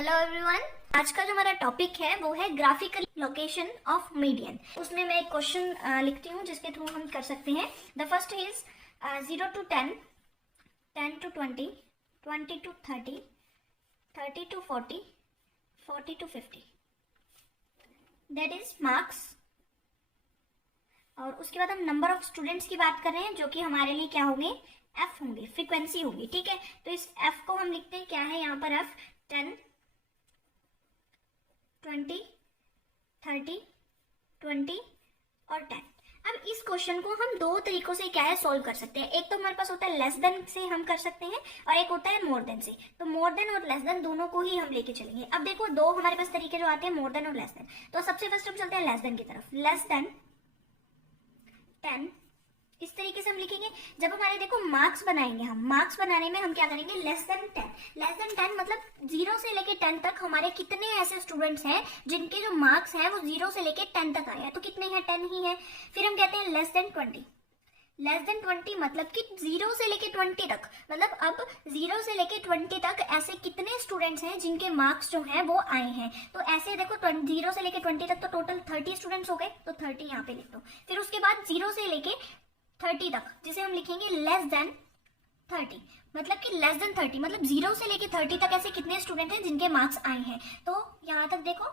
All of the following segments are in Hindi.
हेलो एवरीवन, आज का जो हमारा टॉपिक है वो है ग्राफिकल लोकेशन ऑफ मीडियन। उसमें मैं एक क्वेश्चन लिखती हूँ जिसके थ्रू हम कर सकते हैं। The first is 0 to 10, 10 to 20, 20 to 30, 30 to 40, 40 to 50, that is marks. और उसके बाद हम नंबर ऑफ स्टूडेंट्स की बात कर रहे हैं जो कि हमारे लिए क्या होंगे, एफ होंगे, फ्रीक्वेंसी होगी। ठीक है, तो इस एफ को हम लिखते हैं, क्या है यहाँ पर एफ, 10, 20, 30, 20 और 10। अब इस क्वेश्चन को हम दो तरीकों से क्या है सोल्व कर सकते हैं। एक तो हमारे पास होता है लेस देन से हम कर सकते हैं और एक होता है मोर देन से। तो मोर देन और लेस देन दोनों को ही हम लेके चलेंगे। अब देखो दो हमारे पास तरीके जो आते हैं, मोर देन और लेस देन। तो सबसे फर्स्ट हम चलते हैं लेस देन की तरफ। लेस देन 10 इस तरीके से हम लिखेंगे। जब हमारे देखो मार्क्स बनाएंगे, हम मार्क्स बनाने में हम क्या करेंगे, लेस देन 10। लेस देन 10 मतलब 0 से लेके 10 तक हमारे कितने ऐसे स्टूडेंट्स हैं जिनके जो मार्क्स हैं वो 0 से लेके 10 तक आए हैं। तो कितने हैं, 10 ही है। फिर हम कहते हैं लेस देन 20। लेस देन 20 मतलब कि 0 से लेके 20 तक, मतलब अब 0 से लेके 20 तक ऐसे कितने स्टूडेंट्स हैं जिनके मार्क्स जो हैं वो आए हैं। तो ऐसे देखो 0 से लेके 20 तक तो टोटल 30 स्टूडेंट्स हो गए, तो 30 यहाँ पे लिख दो। फिर उसके बाद 0 से लेके 30 तक, जिसे हम लिखेंगे लेस देन 30, मतलब कि लेस देन 30 मतलब 0 से लेके 30 तक ऐसे कितने स्टूडेंट हैं जिनके मार्क्स आए हैं। तो यहाँ तक देखो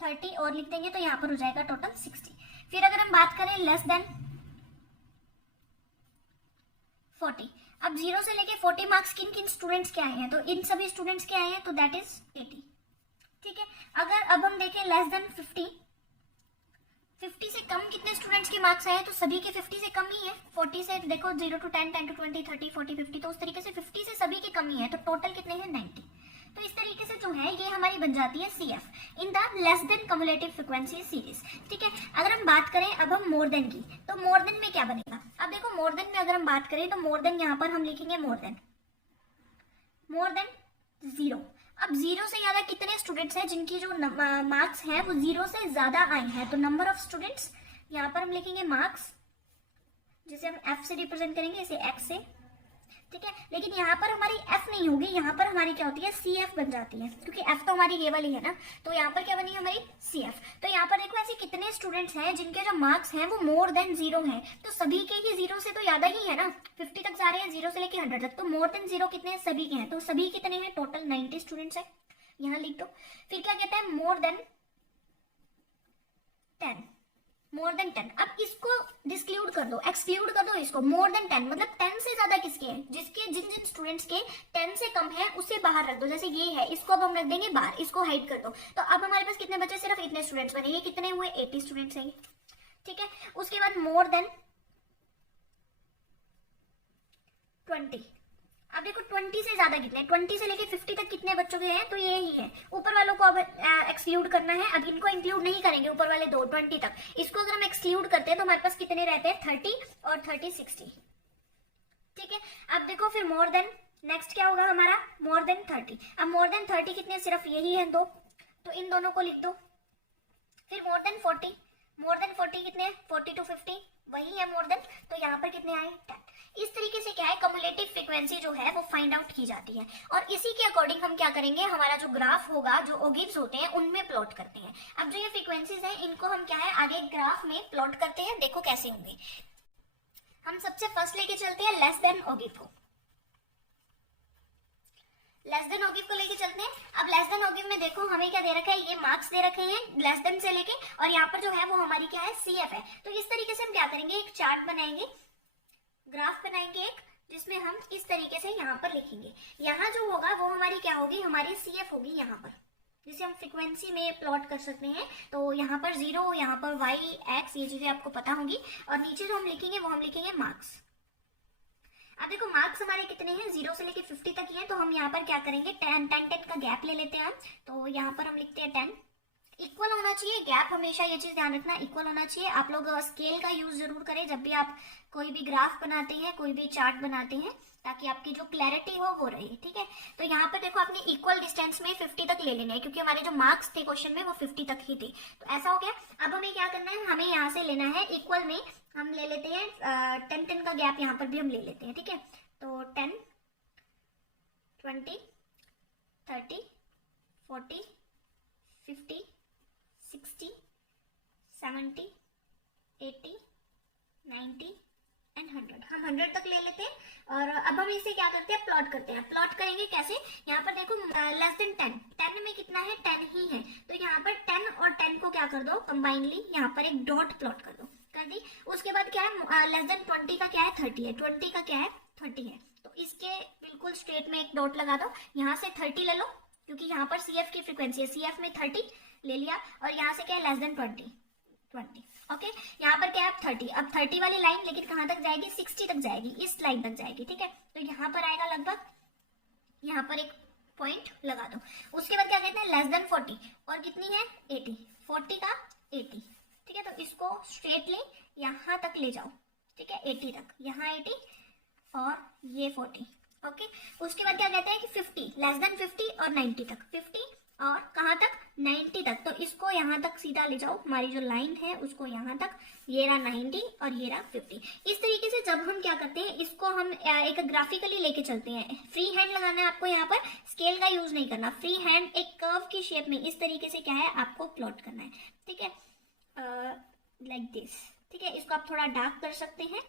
30 और लिख देंगे तो यहाँ पर हो जाएगा टोटल 60। फिर अगर हम बात करें लेस देन 40, अब 0 से लेके 40 मार्क्स किन किन स्टूडेंट्स के आए हैं, तो इन सभी स्टूडेंट्स के आए हैं, तो दैट इज 80। ठीक है, अगर अब हम देखें लेस देन 50, 50 से कम कितने स्टूडेंट्स के मार्क्स आए हैं, तो सभी के 50 से कम ही है। 40 से देखो 0 to 10, 10 to 20, 30, 40, 50, तो उस तरीके से 50 से सभी के कम ही है, तो टोटल कितने हैं, 90। तो इस तरीके से जो है ये हमारी बन जाती है CF in the less than cumulative frequency series. ठीक है, अगर हम बात करें अब हम मोर देन की, तो मोर देन में क्या बनेगा। अब देखो मोर देन में अगर हम बात करें तो मोर देन यहाँ पर हम लिखेंगे मोर देन 0। अब 0 से ज्यादा कितने स्टूडेंट्स हैं जिनकी जो मार्क्स हैं वो 0 से ज्यादा आए हैं, तो नंबर ऑफ स्टूडेंट्स यहाँ पर हम लिखेंगे मार्क्स, जिसे हम F से रिप्रेजेंट करेंगे, इसे X से। ठीक है, लेकिन यहाँ पर हमारी F नहीं होगी, यहाँ पर हमारी क्या होती है, CF बन जाती है, क्योंकि F तो हमारी ये वाली है ना। तो यहाँ पर क्या बनी हमारी CF। तो यहाँ पर देखो ऐसे कितने स्टूडेंट्स हैं जिनके जो मार्क्स हैं वो मोर देन 0 हैं, तो सभी के ही 0 से तो ज्यादा ही है ना, 50 तक जा रहे हैं 0 से लेके 100 तक, तो मोर देन 0 कितने हैं, सभी के हैं। तो सभी कितने हैं, टोटल 90 स्टूडेंट्स है, यहाँ लिख दो। फिर क्या कहते हैं, मोर देन 10, मोर देन 10। अब इसको डिस्क्लूड कर दो, एक्सक्लूड कर दो इसको। मोर देन 10 मतलब 10 से ज्यादा किसके हैं, जिसके जिन जिन स्टूडेंट्स के 10 से कम है उसे बाहर रख दो। जैसे ये है, इसको अब हम रख देंगे बाहर, इसको हाइड कर दो। तो अब हमारे पास कितने बचे, सिर्फ इतने स्टूडेंट्स बने, ये कितने हुए, 80 स्टूडेंट्स हैं। ठीक है, उसके बाद मोर देन 20। अब देखो 20 से ज्यादा कितने, 20 से लेके 50 तक कितने बच्चों के हैं, तो ये ही है। ऊपर वालों को अब एक्सक्लूड करना है, अब इनको इंक्लूड नहीं करेंगे, ऊपर वाले दो 20 तक। इसको अगर हम एक्सक्लूड करते हैं तो हमारे पास कितने रहते हैं, 30 और 30 60। ठीक है, अब देखो फिर मोर देन, नेक्स्ट क्या होगा हमारा, मोर देन 30। अब मोर देन 30 कितने, सिर्फ यही है दो, तो इन दोनों को लिख दो। फिर मोर देन 40, मोर देन 40 कितने, 40 to 50 वही है मोर देन, तो यहाँ पर कितने आए, 10। इस तरीके से क्या है, कम्युलेटिव फ्रीक्वेंसी जो है वो फाइंड आउट की जाती है, और इसी के अकॉर्डिंग हम क्या करेंगे, हमारा जो ग्राफ होगा, जो ओगिव्स होते हैं उनमें प्लॉट करते हैं। अब जो ये फ्रीक्वेंसीज हैं इनको हम क्या है आगे ग्राफ में प्लॉट करते हैं। देखो कैसे होंगे, हम सबसे फर्स्ट लेके चलते हैं लेस देन ओगिव को, लेस देन ओगिव को लेके चलते हैं। अब लेस देन ओगिव में देखो हमें क्या दे रखा है, ये मार्क्स दे रखे हैं लेस देन से लेके, और यहाँ पर जो है वो हमारी क्या है, CF है। तो इस तरीके से हम क्या करेंगे, एक चार्ट बनाएंगे, ग्राफ बनाएंगे एक, जिसमें हम इस तरीके से यहाँ पर लिखेंगे। यहाँ जो होगा वो हमारी क्या होगी, हमारी CF होगी यहाँ पर, जिसे हम फ्रीक्वेंसी में प्लॉट कर सकते हैं। तो यहाँ पर 0, यहाँ पर Y X, ये चीजें आपको पता होंगी, और नीचे जो हम लिखेंगे वो हम लिखेंगे मार्क्स। अब देखो मार्क्स हमारे कितने हैं, 0 से लेके 50 तक ही है, तो हम यहाँ पर क्या करेंगे, 10 का गैप ले लेते हैं हम। तो यहाँ पर हम लिखते हैं 10, इक्वल होना चाहिए गैप, हमेशा ये चीज ध्यान रखना, इक्वल होना चाहिए। आप लोग स्केल का यूज जरूर करें जब भी आप कोई भी ग्राफ बनाते हैं, कोई भी चार्ट बनाते हैं, ताकि आपकी जो क्लैरिटी हो वो रहे। ठीक है, तो यहाँ पर देखो आपने इक्वल डिस्टेंस में 50 तक ले लेना है, क्योंकि हमारे जो मार्क्स थे क्वेश्चन में वो 50 तक ही थे। तो ऐसा हो गया। अब हमें क्या करना है, हमें यहाँ से लेना है इक्वल में, हम ले लेते हैं 10 का गैप यहाँ पर भी हम ले लेते हैं। ठीक है, तो 10, 20, 30, 40, 50, 60, 70, 80, 90 एंड 100। हम 100 तक ले लेते हैं और अब हम इसे क्या करते हैं, प्लॉट करते हैं। प्लॉट करेंगे कैसे, यहाँ पर देखो लेस देन 10, 10 में कितना है, 10 ही है, तो यहाँ पर 10 और 10 को क्या कर दो, कंबाइनली यहाँ पर एक डॉट प्लॉट कर दो, कर दी। उसके बाद क्या है, लेस देन 20 का क्या है, 30 है, 20 का क्या है, 30 है, तो इसके बिल्कुल स्ट्रेट में एक डॉट लगा दो। यहाँ से 30 ले लो, क्योंकि यहाँ पर CF की फ्रीक्वेंसी है, CF में 30 ले लिया, और यहाँ से क्या है, लेस देन 20, ओके। यहाँ पर क्या है, 30, अब 30 वाली लाइन लेकिन कहाँ तक जाएगी, 60 तक जाएगी, इस लाइन तक जाएगी, ठीक है। तो यहाँ पर आएगा लगभग, यहाँ पर एक पॉइंट लगा दो। उसके बाद क्या कहते हैं, लेस देन 40, और कितनी है, 80, 40 का 80, ठीक है। तो इसको स्ट्रेटली यहाँ तक ले जाओ, ठीक है, 80 तक, यहाँ 80 और ये 40, ओके। उसके बाद क्या कहते हैं कि 50, लेस देन 50 और 90 तक, 50 और कहाँ तक, 90 तक, तो इसको यहाँ तक सीधा ले जाओ, हमारी जो लाइन है उसको यहाँ तक, ये रहा 90 और ये रहा 50। इस तरीके से जब हम क्या करते हैं, इसको हम एक ग्राफिकली लेके चलते हैं। फ्री हैंड लगाना है आपको, यहाँ पर स्केल का यूज नहीं करना, फ्री हैंड एक कर्व की शेप में इस तरीके से क्या है, आपको प्लॉट करना है, ठीक है, लाइक दिस, ठीक है। इसको आप थोड़ा डार्क कर सकते हैं।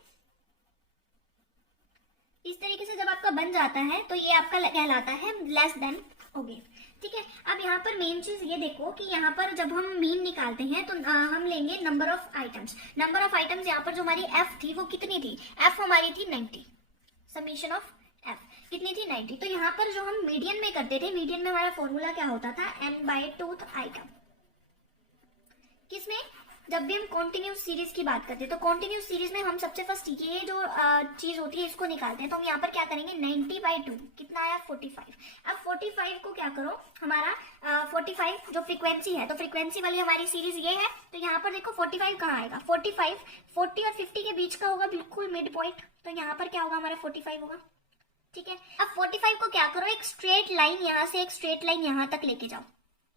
इस तरीके से जब आपका बन जाता है तो ये आपका कहलाता है लेस देन ओके, ठीक है। अब यहाँ पर मेन चीज ये देखो कि यहाँ पर जब हम मीन निकालते हैं तो हम लेंगे number of items. Number of items यहाँ पर जो हमारी एफ थी वो कितनी थी, एफ हमारी थी 90, समीशन ऑफ एफ कितनी थी, 90। तो यहाँ पर जो हम मीडियन में करते थे, मीडियन में हमारा फॉर्मूला क्या होता था, n/2th आइटम। किसमें, जब भी हम कॉन्टिन्यूस सीरीज की बात करते हैं तो कॉन्टिन्यूस सीरीज में हम सबसे फर्स्ट ये जो चीज होती है इसको निकालते हैं। तो हम यहाँ पर क्या करेंगे, 90/2 कितना आया, 45। अब 45 को क्या करो, हमारा 45 जो फ्रीक्वेंसी है, तो फ्रीक्वेंसी वाली हमारी सीरीज ये है, तो यहाँ पर देखो 45 कहाँ आएगा, 45 40 और 50 के बीच का होगा, बिल्कुल मिड पॉइंट, तो यहाँ पर क्या होगा, हमारा 45 होगा, ठीक है। अब 45 को क्या करो, एक स्ट्रेट लाइन यहाँ से एक स्ट्रेट लाइन यहाँ तक लेके जाओ,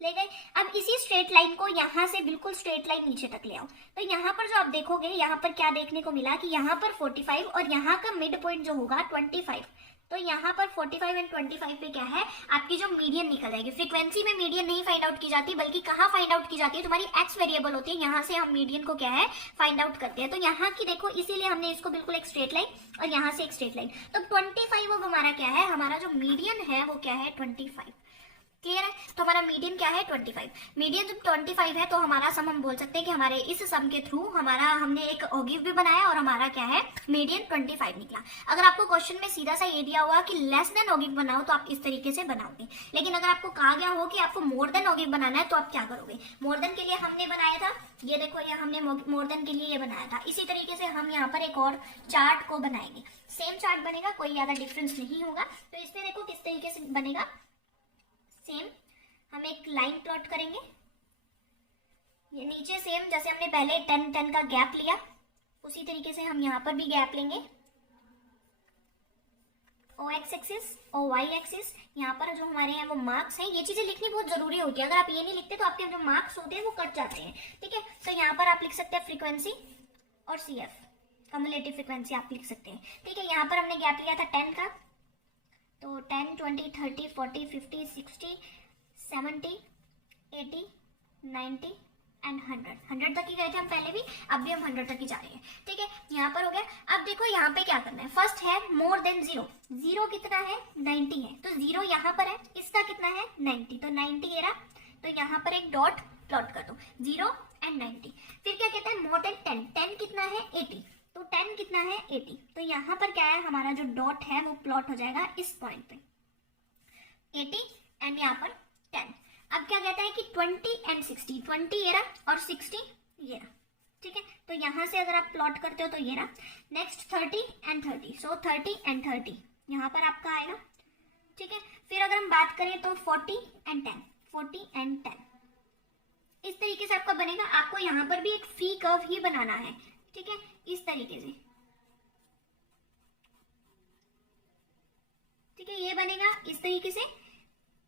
ले गए। अब इसी स्ट्रेट लाइन को यहाँ से बिल्कुल स्ट्रेट लाइन नीचे तक ले आओ। तो यहाँ पर जो आप देखोगे, यहाँ पर क्या देखने को मिला कि यहाँ पर 45 और यहाँ का मिड पॉइंट जो होगा 25, तो यहाँ पर 45 एंड 25 पे क्या है, आपकी जो मीडियन निकल जाएगी। फ्रीक्वेंसी में मीडियन नहीं फाइंड आउट की जाती, बल्कि कहाँ फाइंड आउट की जाती है, तुम्हारी एक्स वेरिएबल होती है, यहाँ से हम मीडियन को क्या है, फाइंड आउट करते हैं। तो यहाँ की देखो, इसीलिए हमने इसको बिल्कुल एक स्ट्रेट लाइन और यहाँ से एक स्ट्रेट लाइन, तो 25 अब हमारा क्या है, हमारा जो मीडियन है वो क्या है, 25, क्लियर है। तो हमारा मीडियन क्या है, 25। मीडियन जब 25 है तो हमारा सम हम बोल सकते हैं कि हमारे इस सम के थ्रू हमारा हमने एक ऑगिव भी बनाया और हमारा क्या है, मीडियन 25 निकला। अगर आपको क्वेश्चन में सीधा सा ये दिया हुआ कि लेस देन ऑगिव बनाओ तो आप इस तरीके से बनाओगे, लेकिन अगर आपको कहा गया हो कि आपको मोर देन ऑगिव बनाना है तो आप क्या करोगे, मोर देन के लिए हमने बनाया था, ये देखो, ये हमने मोर देन के लिए ये बनाया था। इसी तरीके से हम यहाँ पर एक और चार्ट को बनाएंगे, सेम चार्ट बनेगा, कोई ज्यादा डिफरेंस नहीं होगा। तो इसमें देखो किस तरीके से बनेगा, सेम हम एक लाइन प्लॉट करेंगे, ये नीचे सेम जैसे हमने पहले 10 का गैप लिया, उसी तरीके से हम यहाँ पर भी गैप लेंगे। O X axis, O Y axis, यहाँ पर जो हमारे हैं वो मार्क्स हैं। ये चीजें लिखनी बहुत जरूरी होती है, अगर आप ये नहीं लिखते तो आपके जो मार्क्स होते हैं वो कट जाते हैं, ठीक है। तो यहाँ पर आप लिख सकते हैं फ्रीक्वेंसी और CF, कम्युलेटिव फ्रीक्वेंसी आप लिख सकते हैं, ठीक है। यहाँ पर हमने गैप लिया था 10 का, तो 10, 20, 30, 40, 50, 60, 70, 80, 90 एंड 100 तक ही गए थे हम पहले भी, अब भी हम 100 तक ही जा रहे हैं, ठीक है। यहाँ पर हो गया। अब देखो यहाँ पे क्या करना है, फर्स्ट है मोर देन 0, 0 कितना है, 90 है, तो 0 यहाँ पर है, इसका कितना है, 90, तो 90 ये रहा, तो यहाँ पर एक डॉट प्लॉट कर दो, 0 एंड 90। फिर क्या कहते हैं, मोर देन 10, 10 कितना है, 80, तो 10 कितना है, 80, तो यहाँ पर क्या है, हमारा जो डॉट है वो प्लॉट हो जाएगा इस पॉइंट पे, 80 एंड यहाँ पर 10। अब क्या कहता है कि 20 एंड 60, 20 ये रहा और 60 ये रहा, ठीक है। तो यहाँ से अगर आप प्लॉट करते हो तो ये रहा। नेक्स्ट 30 एंड 30, सो 30 एंड 30 यहाँ पर आपका आएगा, ठीक है। फिर अगर हम बात करें तो 40 एंड 10, 40 एंड 10, इस तरीके से आपका बनेगा। आपको यहाँ पर भी एक फ्री कर्व ही बनाना है, ठीक है, इस तरीके से, ठीक है, ये बनेगा इस तरीके से।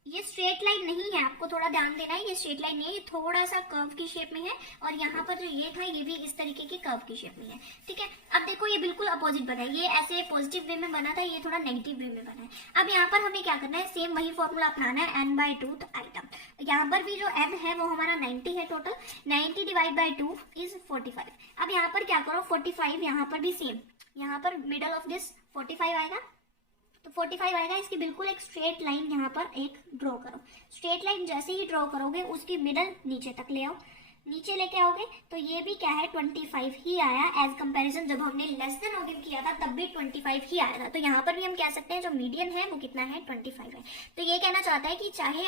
ये स्ट्रेट लाइन नहीं है, आपको थोड़ा ध्यान देना है, ये स्ट्रेट लाइन नहीं है, ये थोड़ा सा कर्व की शेप में है, और यहाँ पर जो ये था ये भी इस तरीके के कर्व की शेप में है, ठीक है। अब देखो ये बिल्कुल अपोजिट बना है, ये ऐसे पॉजिटिव वे में बना था, ये थोड़ा नेगेटिव वे में बना है। अब यहाँ पर हमें क्या करना है, सेम वही फॉर्मूला अपनाना है, n/2th आइटम। यहाँ पर भी जो m है वो हमारा 90 है टोटल। 90 divide by 2 is 45। अब यहाँ पर क्या करो, 45 यहाँ पर भी सेम, यहाँ पर मिडल ऑफ दिस 45 आएगा, तो 45 आएगा। इसकी बिल्कुल एक स्ट्रेट लाइन यहाँ पर एक ड्रॉ करो। स्ट्रेट लाइन जैसे ही ड्रॉ करोगे उसकी मिडल नीचे तक ले आओ। नीचे लेके आओगे तो ये भी क्या है 25 ही आया। एज कंपैरिजन जब हमने लेस देन ऑगिव किया था तब भी 25 ही आया था। तो यहाँ पर भी हम कह सकते हैं जो मीडियन है वो कितना है 25 है। तो ये कहना चाहता है कि चाहे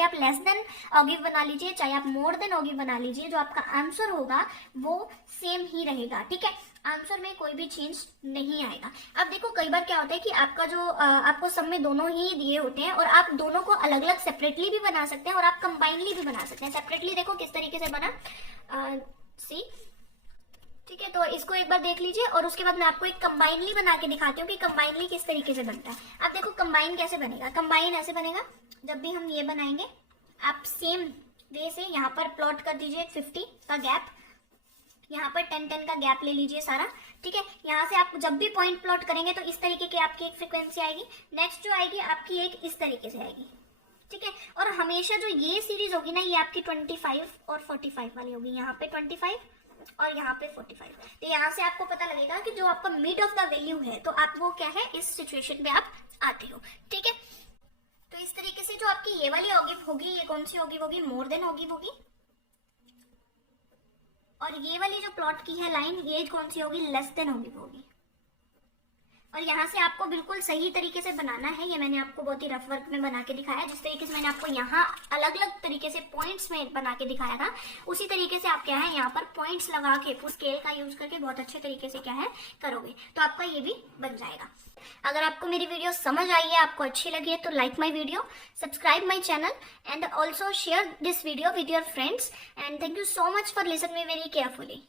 आप लेस देन ऑगिव बना लीजिए, चाहे आप मोर देन ऑगिव बना लीजिए, जो आपका आंसर होगा वो सेम ही रहेगा। ठीक है, आंसर में कोई भी चेंज नहीं आएगा। अब देखो कई बार क्या होता है कि आपका जो आपको सब में दोनों ही दिए होते हैं और आप दोनों को अलग अलग सेपरेटली भी बना सकते हैं और आप कंबाइनली भी बना सकते हैं। सेपरेटली देखो किस तरीके से बना, सी, ठीक है। तो इसको एक बार देख लीजिए और उसके बाद मैं आपको एक कंबाइनली बना के दिखाती हूँ कि कंबाइनली किस तरीके से बनता है। अब देखो कंबाइन कैसे बनेगा। कंबाइन ऐसे बनेगा, जब भी हम ये बनाएंगे आप सेम वे से यहाँ पर प्लॉट कर दीजिए 50 का गैप, यहाँ पर 10-10 का गैप ले लीजिए सारा। ठीक है, यहाँ से आप जब भी पॉइंट प्लॉट करेंगे तो इस तरीके की आपकी एक फ्रीक्वेंसी आएगी। नेक्स्ट जो आएगी आपकी एक इस तरीके से आएगी। ठीक है, और हमेशा जो ये सीरीज होगी ना ये आपकी 25 और 45 वाली होगी। यहाँ पे 25 और यहाँ पे 45। तो यहाँ से आपको पता लगेगा कि जो आपका मिड ऑफ द वैल्यू है तो आप वो क्या है इस सिचुएशन में आप आते हो। ठीक है, तो इस तरीके से जो आपकी ये वाली ऑगिव होगी, ये कौन सी ऑगिव होगी, मोर देन ऑगिव होगी। और ये वाली जो प्लॉट की है लाइन, ये कौन सी होगी, लेस देन ऑगिव होगी। और यहाँ से आपको बिल्कुल सही तरीके से बनाना है। ये मैंने आपको बहुत ही रफ वर्क में बना के दिखाया। जिस तरीके से मैंने आपको यहाँ अलग अलग तरीके से पॉइंट्स में बना के दिखाया था, उसी तरीके से आप क्या है यहाँ पर पॉइंट्स लगा के स्केल का यूज करके बहुत अच्छे तरीके से क्या है करोगे तो आपका ये भी बन जाएगा। अगर आपको मेरी वीडियो समझ आई है, आपको अच्छी लगी है, तो like my video, subscribe my channel and also share this video with your friends and thank you so much for listen me very carefully.